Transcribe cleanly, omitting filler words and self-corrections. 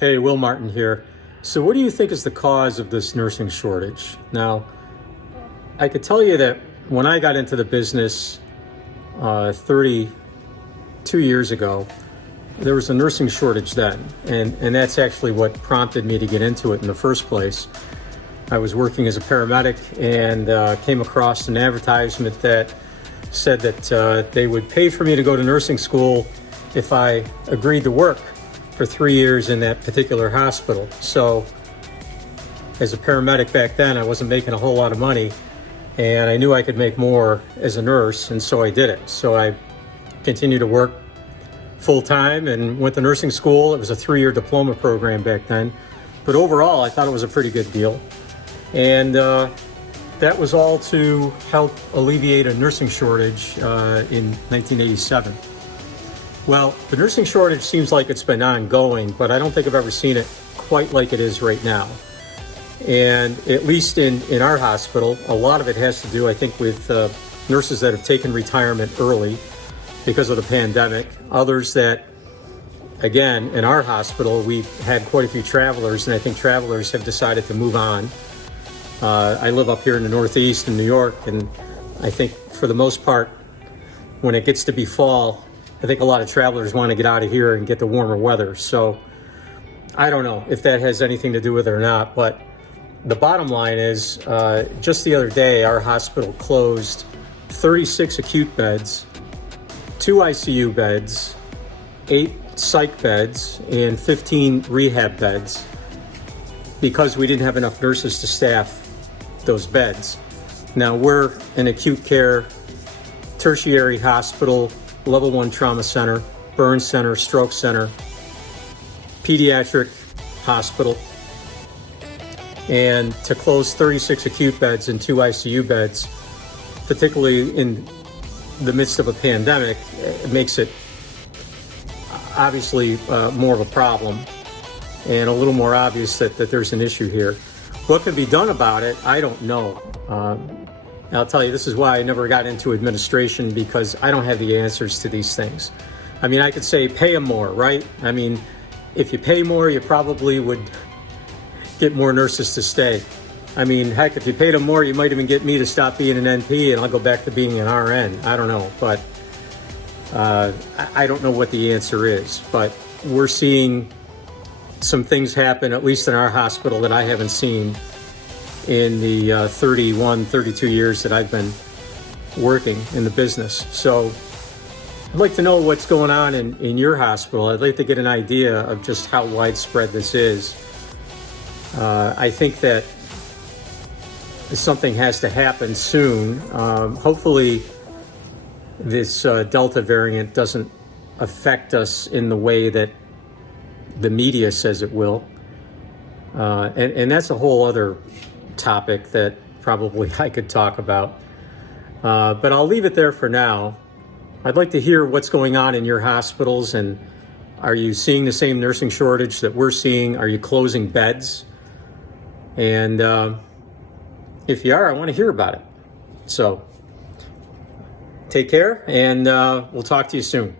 Hey, Will Martin here. So what do you think is the cause of this nursing shortage? Now, I could tell you that when I got into the business 32 years ago, there was a nursing shortage then. And that's actually what prompted me to get into it in the first place. I was working as a paramedic and came across an advertisement that said that they would pay for me to go to nursing school if I agreed to work for 3 years in that particular hospital. So as a paramedic back then, I wasn't making a whole lot of money, and I knew I could make more as a nurse, and so I did it. So I continued to work full-time and went to nursing school. It was a 3-year diploma program back then, but overall I thought it was a pretty good deal. And that was all to help alleviate a nursing shortage in 1987. Well, the nursing shortage seems like it's been ongoing, but I don't think I've ever seen it quite like it is right now. And at least in our hospital, a lot of it has to do, I think, with nurses that have taken retirement early because of the pandemic. Others that, again, in our hospital, we've had quite a few travelers, and I think travelers have decided to move on. I live up here in the Northeast in New York, and I think for the most part, when it gets to be fall, I think a lot of travelers want to get out of here and get the warmer weather. So I don't know if that has anything to do with it or not, but the bottom line is just the other day, our hospital closed 36 acute beds, 2 ICU beds, 8 psych beds, and 15 rehab beds because we didn't have enough nurses to staff those beds. Now, we're an acute care tertiary hospital, level 1 trauma center, burn center, stroke center, pediatric hospital. And to close 36 acute beds and 2 ICU beds, particularly in the midst of a pandemic, it makes it obviously more of a problem and a little more obvious that there's an issue here. What can be done about it, I don't know. I'll tell you, this is why I never got into administration, because I don't have the answers to these things. I mean, I could say pay them more, right? I mean, if you pay more, you probably would get more nurses to stay. I mean, heck, if you paid them more, you might even get me to stop being an NP and I'll go back to being an RN. I don't know, but I don't know what the answer is. But we're seeing some things happen, at least in our hospital, that I haven't seen in the 31, 32 years that I've been working in the business. So I'd like to know what's going on in your hospital. I'd like to get an idea of just how widespread this is. I think that something has to happen soon. Hopefully this Delta variant doesn't affect us in the way that the media says it will. And that's a whole other topic that probably I could talk about. But I'll leave it there for now. I'd like to hear what's going on in your hospitals, and are you seeing the same nursing shortage that we're seeing? Are you closing beds? And if you are, I want to hear about it. So take care, and we'll talk to you soon.